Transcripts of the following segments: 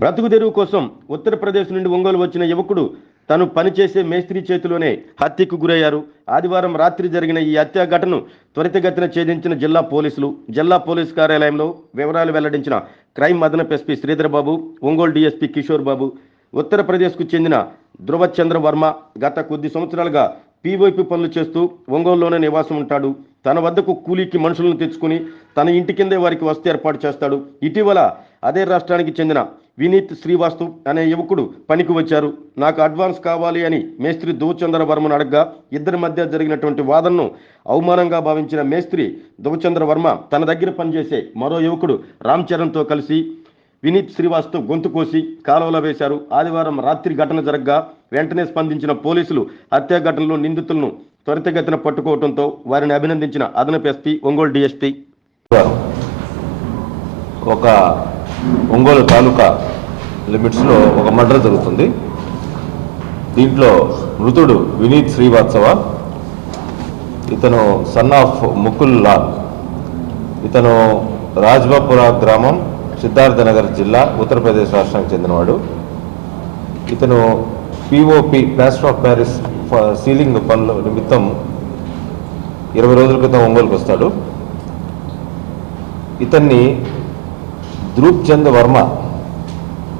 బ్రతుకు తెరువు కోసం ఉత్తరప్రదేశ్ నుండి ఒంగోలు వచ్చిన యువకుడు తను పనిచేసే మేస్త్రి చేతిలోనే హత్యకు గురయ్యారు. ఆదివారం రాత్రి జరిగిన ఈ హత్యా ఘటను త్వరితగతిన ఛేదించిన జిల్లా పోలీసులు జిల్లా పోలీస్ కార్యాలయంలో వివరాలు వెల్లడించిన క్రైమ్ అదనపు ఎస్పీ శ్రీధర్బాబు ఒంగోలు డీఎస్పీ కిషోర్ బాబు ఉత్తరప్రదేశ్కు చెందిన ధ్రువచంద్ర వర్మ గత కొద్ది సంవత్సరాలుగా పీవైపీ పనులు చేస్తూ ఒంగోలులోనే నివాసం ఉంటాడు. తన వద్దకు కూలీకి మనుషులను తెచ్చుకుని తన ఇంటి కిందే వారికి వస్తే ఏర్పాటు చేస్తాడు. ఇటీవల అదే రాష్ట్రానికి చెందిన వినీత్ శ్రీవాస్తు అనే యువకుడు పనికి వచ్చారు. నాకు అడ్వాన్స్ కావాలి అని మేస్త్రి దువచంద్ర వర్మను అడగ్గా ఇద్దరి మధ్య జరిగినటువంటి వాదనను అవమానంగా భావించిన మేస్త్రి దువచంద్ర వర్మ తన దగ్గర పనిచేసే మరో యువకుడు రామ్ చరణ్తో కలిసి వినీత్ శ్రీవాస్తవ్ గొంతు కోసి కాలువలో వేశారు. ఆదివారం రాత్రి ఘటన జరగ్గా వెంటనే స్పందించిన పోలీసులు హత్యా ఘటనలో నిందితులను త్వరితగతిన పట్టుకోవడంతో వారిని అభినందించిన అదనపు ఎస్పీ ఒంగోలు డిఎస్పీ. ఒక ఒంగోలు తాలూకా లిమిట్స్లో ఒక మర్డర్ జరుగుతుంది. దీంట్లో మృతుడు వినీత్ శ్రీవాత్సవ ఇతను సన్ ఆఫ్ ముకుల్ లాల్ ఇతను రాజ్బాపుర గ్రామం సిద్ధార్థనగర్ జిల్లా ఉత్తరప్రదేశ్ రాష్ట్రానికి చెందినవాడు. ఇతను పిఓపి ప్లాస్టర్ ఆఫ్ ప్యారిస్ ఫ- సీలింగ్ పనుల నిమిత్తం ఇరవై రోజుల క్రితం ఒంగోలుకు వస్తాడు. ఇతన్ని ధ్రువ్ చంద్ వర్మ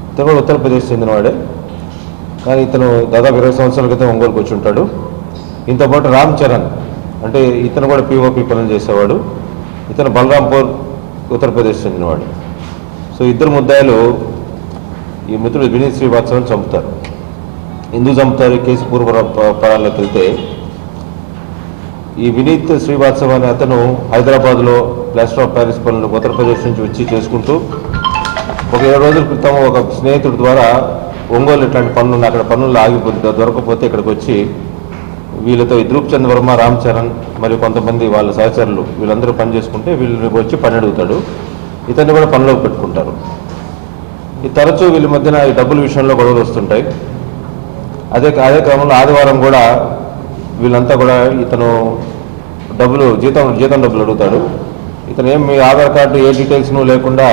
ఇతను కూడా ఉత్తరప్రదేశ్ చెందినవాడే కానీ ఇతను దాదాపు ఇరవై సంవత్సరాల క్రితం ఒంగోలుకు వచ్చి ఉంటాడు ఇంతపాటు రామ్ చరణ్ అంటే ఇతను కూడా పిఓపి పనులు చేసేవాడు ఇతను బలరాంపూర్ ఉత్తరప్రదేశ్ చెందినవాడు సో ఇద్దరు ముద్దాయిలు ఈ మిత్రుడు వినీత్ శ్రీవాత్సవని చంపుతారు ఎందుకు చంపుతారు కేసు పూర్వ పరాల్లోకి వెళ్తే ఈ వినీత్ శ్రీవాత్సవ్ అనే అతను హైదరాబాద్లో ప్లాస్టర్ ఆఫ్ ప్యారిస్ పనులు ఉత్తరప్రదేశ్ నుంచి వచ్చి చేసుకుంటూ ఒక ఏడు రోజుల క్రితం ఒక స్నేహితుడి ద్వారా ఒంగోలు ఇట్లాంటి పనులు అక్కడ పనులు ఆగిపోతే దొరకపోతే ఇక్కడికి వచ్చి వీళ్ళతో ఈ చంద్ వర్మ రామ్ చరణ్ మరియు కొంతమంది వాళ్ళ సహచరులు వీళ్ళందరూ పని చేసుకుంటే వీళ్ళు వచ్చి పని అడుగుతాడు. ఇతన్ని కూడా పనిలోకి పెట్టుకుంటారు. ఈ తరచూ వీళ్ళ మధ్యన ఈ డబ్బుల విషయంలో గొడవలు వస్తుంటాయి. అదే అదే క్రమంలో ఆదివారం కూడా వీళ్ళంతా కూడా ఇతను డబ్బులు జీతం జీతం డబ్బులు అడుగుతాడు. ఇతను ఏం మీ ఆధార్ కార్డు ఏ డీటెయిల్స్ నువ్వు లేకుండా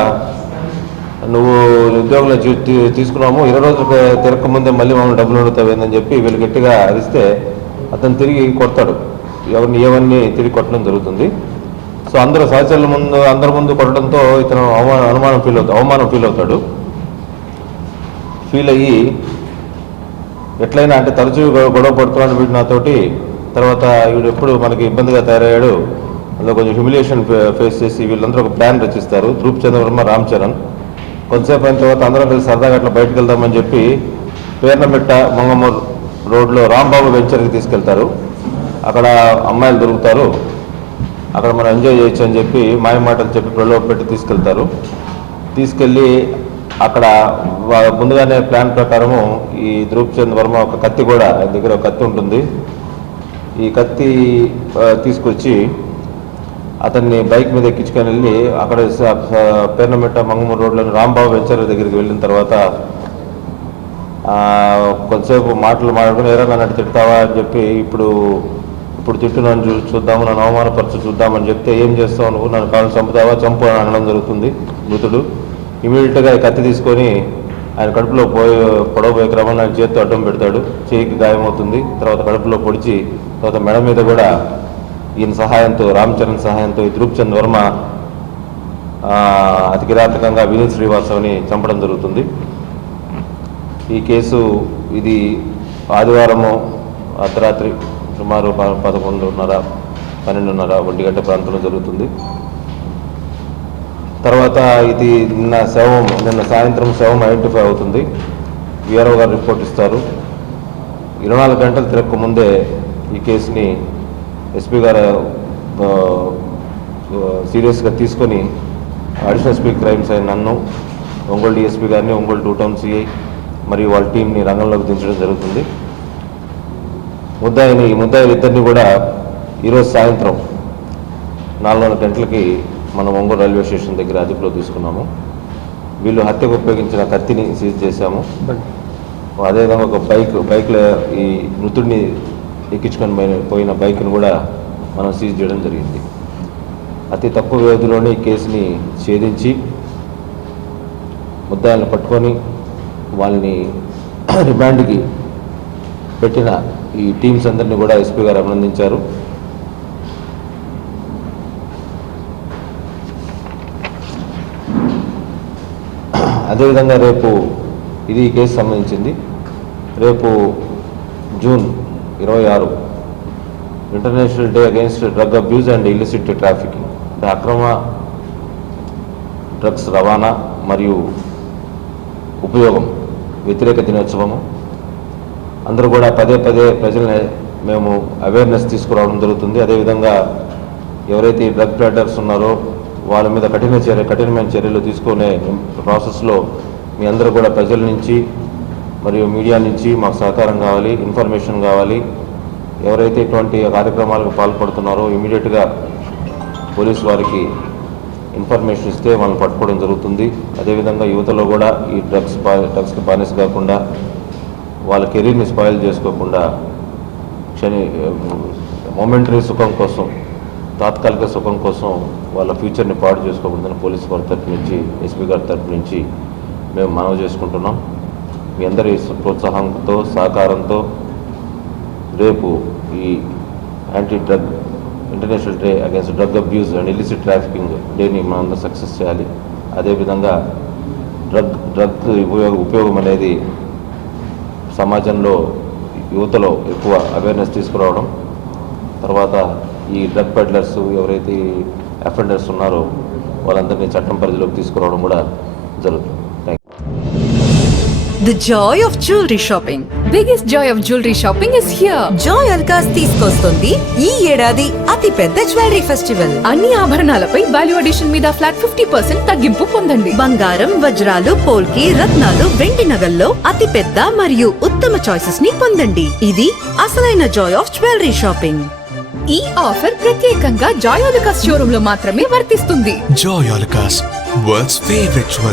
నువ్వు ఉద్యోగంలో తీసుకున్నాము ఇరవై రోజులు తిరగక ముందే మళ్ళీ మమ్మల్ని డబ్బులు అడుగుతావేందని చెప్పి వీళ్ళు గట్టిగా అరిస్తే అతను తిరిగి కొడతాడు. ఎవరిని ఏవన్నీ తిరిగి కొట్టడం జరుగుతుంది. సో అందరూ సహచరుల ముందు అందరి ముందు కొట్టడంతో ఇతను అవమానం అనుమానం ఫీల్ అవుతాడు అవమానం ఫీల్ అవుతాడు. ఫీల్ అయ్యి ఎట్లయినా అంటే తరచూ గొడవ పడుతున్నాడు వీడు నాతోటి. తర్వాత వీడు ఎప్పుడు మనకి ఇబ్బందిగా తయారయ్యాడు. అందులో కొంచెం హ్యూమిలియేషన్ ఫేస్ చేసి వీళ్ళందరూ ఒక ప్లాన్ రచిస్తారు. ధ్రువ్ చంద్రవర్మ రామ్ చరణ్. కొంతసేపు అయిన తర్వాత అందరం కలిసి సరదాగా అట్లా బయటకు వెళ్దామని చెప్పి పేర్నమిట్ట మంగమూరు రోడ్లో రాంబాబు వెంచర్కి తీసుకెళ్తారు. అక్కడ అమ్మాయిలు దొరుకుతారు. అక్కడ మనం ఎంజాయ్ చేయొచ్చు అని చెప్పి మాయ మాటలు చెప్పి ప్రలోభ పెట్టి తీసుకెళ్తారు. తీసుకెళ్ళి అక్కడ ముందుగానే ప్లాన్ ప్రకారము ఈ ధ్రువ్ చంద్ వర్మ ఒక కత్తి కూడా దగ్గర ఒక కత్తి ఉంటుంది. ఈ కత్తి తీసుకొచ్చి అతన్ని బైక్ మీద ఎక్కించుకొని వెళ్ళి అక్కడ పేర్నమెట్ట మంగమూరు రోడ్లోని రాంబాబు వెంచర్ దగ్గరికి వెళ్ళిన తర్వాత కొద్దిసేపు కొంతసేపు మాటలు మాట్లాడుకుని ఏరా నన్ను తిడతావా? అని చెప్పి ఇప్పుడు ఇప్పుడు తిట్టు నన్ను చూ చూద్దాము నన్ను అవమానపరచు చూద్దామని చెప్తే ఏం చేస్తావు నువ్వు? నన్ను కాళ్ళు చంపుతావా? చంపు అని అనడం జరుగుతుంది. మృతుడు ఇమీడియట్గా కత్తి తీసుకొని ఆయన కడుపులో పోయి పొడవబోయే క్రమంలో ఆయన చేత్తో అడ్డం పెడతాడు. చేయికి గాయమవుతుంది. తర్వాత కడుపులో పొడిచి తర్వాత మెడ మీద కూడా ఈయన సహాయంతో రామ్ చరణ్ సహాయంతో ఈ ధ్రువ్ వర్మ అతి కిరాతకంగా వినీత్ శ్రీవాస్తవ్ని చంపడం జరుగుతుంది. ఈ కేసు ఇది ఆదివారము అర్ధరాత్రి సుమారు పదకొండున్నర పన్నెండున్నర ఒంటి గంట ప్రాంతంలో జరుగుతుంది. తర్వాత ఇది నిన్న శవం నిన్న సాయంత్రం శవం ఐడెంటిఫై అవుతుంది. వీఆర్ఓ గారు రిపోర్ట్ ఇస్తారు. ఇరవై నాలుగు గంటలు తిరగక ముందే ఈ కేసుని ఎస్పీ గారు సీరియస్గా తీసుకొని అడిషనల్ ఎస్పీ క్రైమ్స్ అయిన నన్ను ఒంగోలు డిఎస్పీ గారిని ఒంగోలు టూ టౌన్ సిఐ మరియు వాళ్ళ టీంని రంగంలోకి దించడం జరుగుతుంది. ముద్దాయిని ఈ ముద్దాయిలు ఇద్దరిని కూడా ఈరోజు సాయంత్రం నాలుగు గంటలకి మనం ఒంగోలు రైల్వే స్టేషన్ దగ్గర అదుపులో తీసుకున్నాము. వీళ్ళు హత్యకు ఉపయోగించిన కత్తిని సీజ్ చేశాము. అదేవిధంగా ఒక బైక్ బైక్లో ఈ మృతుడిని ఎక్కించుకొని పోయిన పోయిన బైక్ను కూడా మనం సీజ్ చేయడం జరిగింది. అతి తక్కువ వ్యవధిలోనే ఈ కేసుని ఛేదించి ముద్దాయిలను పట్టుకొని వాళ్ళని రిమాండ్కి పెట్టిన ఈ టీమ్స్ అందరినీ కూడా ఎస్పీ గారు అభినందించారు. అదేవిధంగా రేపు ఇది ఈ కేసు సంబంధించింది. రేపు జూన్ ఇరవై ఆరు international day against drug abuse and illicit trafficking. అంటే అక్రమ డ్రగ్స్ రవాణా మరియు ఉపయోగం వ్యతిరేక దినోత్సవము. అందరూ కూడా పదే పదే ప్రజల్ని మేము అవేర్నెస్ తీసుకురావడం జరుగుతుంది. అదేవిధంగా ఎవరైతే డ్రగ్ ప్లాడర్స్ ఉన్నారో వాళ్ళ మీద కఠిన చర్య కఠినమైన చర్యలు తీసుకునే ప్రాసెస్లో మీ అందరూ కూడా ప్రజల నుంచి మరియు మీడియా నుంచి మాకు సహకారం కావాలి ఇన్ఫర్మేషన్ కావాలి. ఎవరైతే ఇటువంటి కార్యక్రమాలకు పాల్పడుతున్నారో ఇమీడియట్గా పోలీస్ వారికి ఇన్ఫర్మేషన్ ఇస్తే వాళ్ళని పట్టుకోవడం జరుగుతుంది. అదేవిధంగా యువతలో కూడా ఈ డ్రగ్స్ బా డ్రగ్స్కి బానిస కాకుండా వాళ్ళ కెరీర్ని స్పాయిల్ చేసుకోకుండా క్షణి మొమెంటరీ సుఖం కోసం తాత్కాలిక సుఖం కోసం వాళ్ళ ఫ్యూచర్ని పాడు చేసుకోకూడదని పోలీస్ వారి తరపు నుంచి ఎస్పీ గారి తరపు నుంచి మేము మనవి చేసుకుంటున్నాం. మీ అందరి ప్రోత్సాహంతో సహకారంతో రేపు ఈ anti drug international day against drug abuse and illicit trafficking డేని మనందరం సక్సెస్ చేయాలి. అదేవిధంగా డ్రగ్ డ్రగ్ ఉపయోగ ఉపయోగం అనేది సమాజంలో యువతలో ఎక్కువ అవేర్నెస్ తీసుకురావడం. తర్వాత ఈ డ్రగ్ పెడ్లర్స్ ఎవరైతే అఫెండర్స్ ఉన్నారో వాళ్ళందరినీ చట్టం పరిధిలోకి తీసుకురావడం కూడా జరుగుతుంది. The joy of jewelry shopping. biggest joy of jewelry shopping is here. Joy Alukkas తీసుకొస్తుంది ఈ ఏడాది అతి పెద్ద జ్యువెలరీ ఫెస్టివల్ అన్ని ఆభరణాలపై వాల్యూ అడిషన్ మీద ఫ్లాట్ ఫిఫ్టీ పర్సెంట్ తగ్గింపు పొందండి. బంగారం వజ్రాలు పోల్కి రత్నాలు వెండి నగల్లో అతి పెద్ద మరియు ఉత్తమ చాయిసెస్ని పొందండి. ఇది అసలైన జాయ్ ఆఫ్ జ్యువెలరీ షాపింగ్ ఈ ఆఫర్ ప్రత్యేకంగా జాయ్ షోరూమ్లో మాత్రమే వర్తిస్తుంది Joy వరల్డ్స్ ఫేవరెట్ favorite.